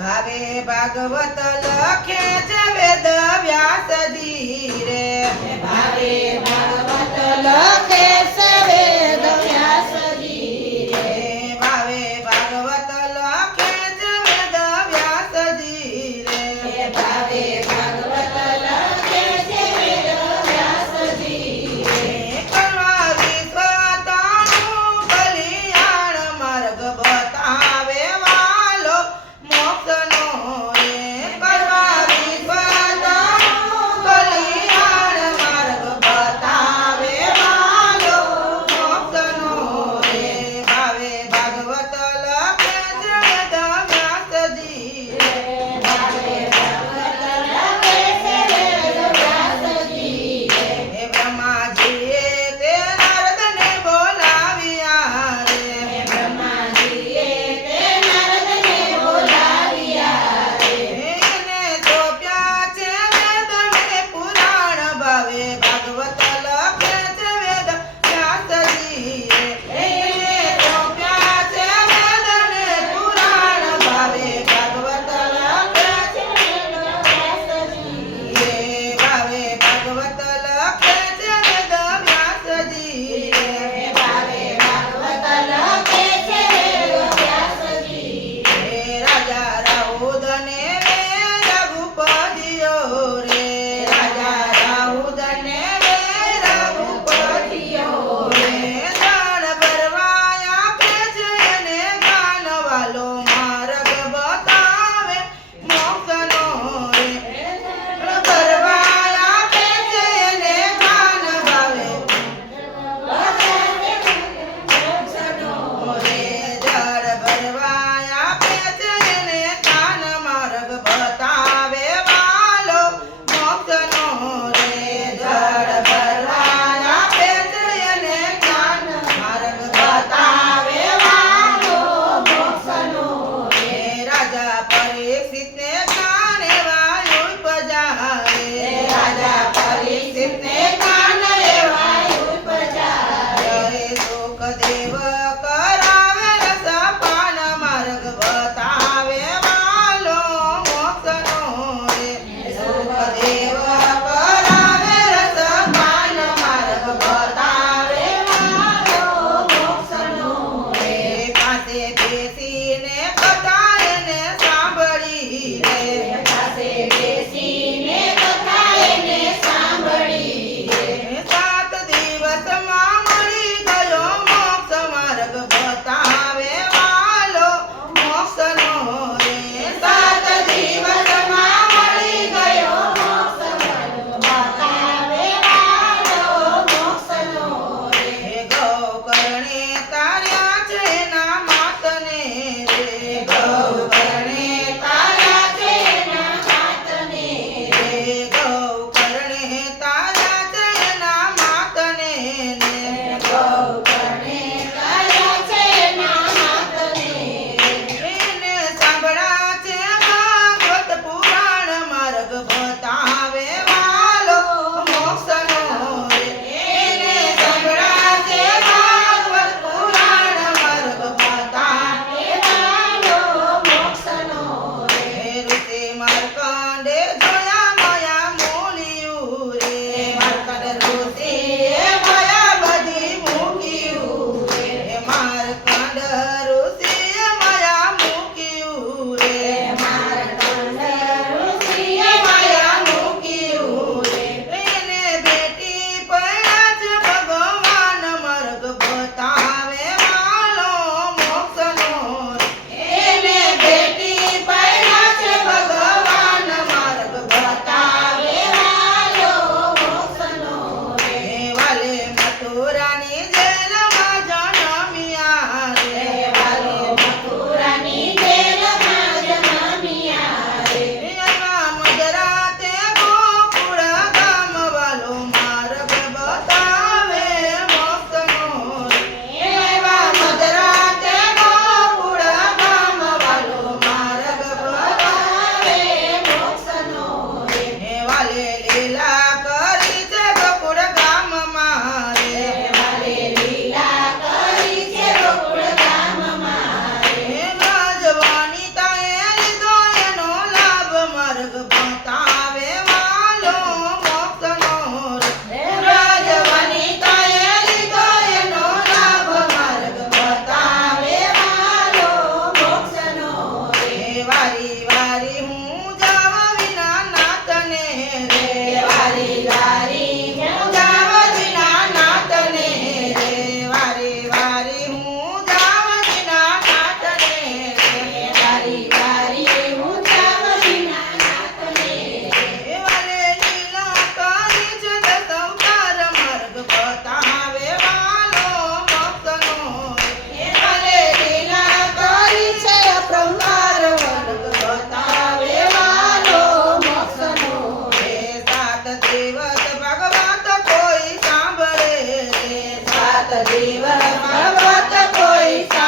ભાવે ભાગવત લખે છે વેદ વ્યાસજી રે. ભાવે ભાગવત લખે É, Sunday. Uh, Hare સાત દિવસ કોઈ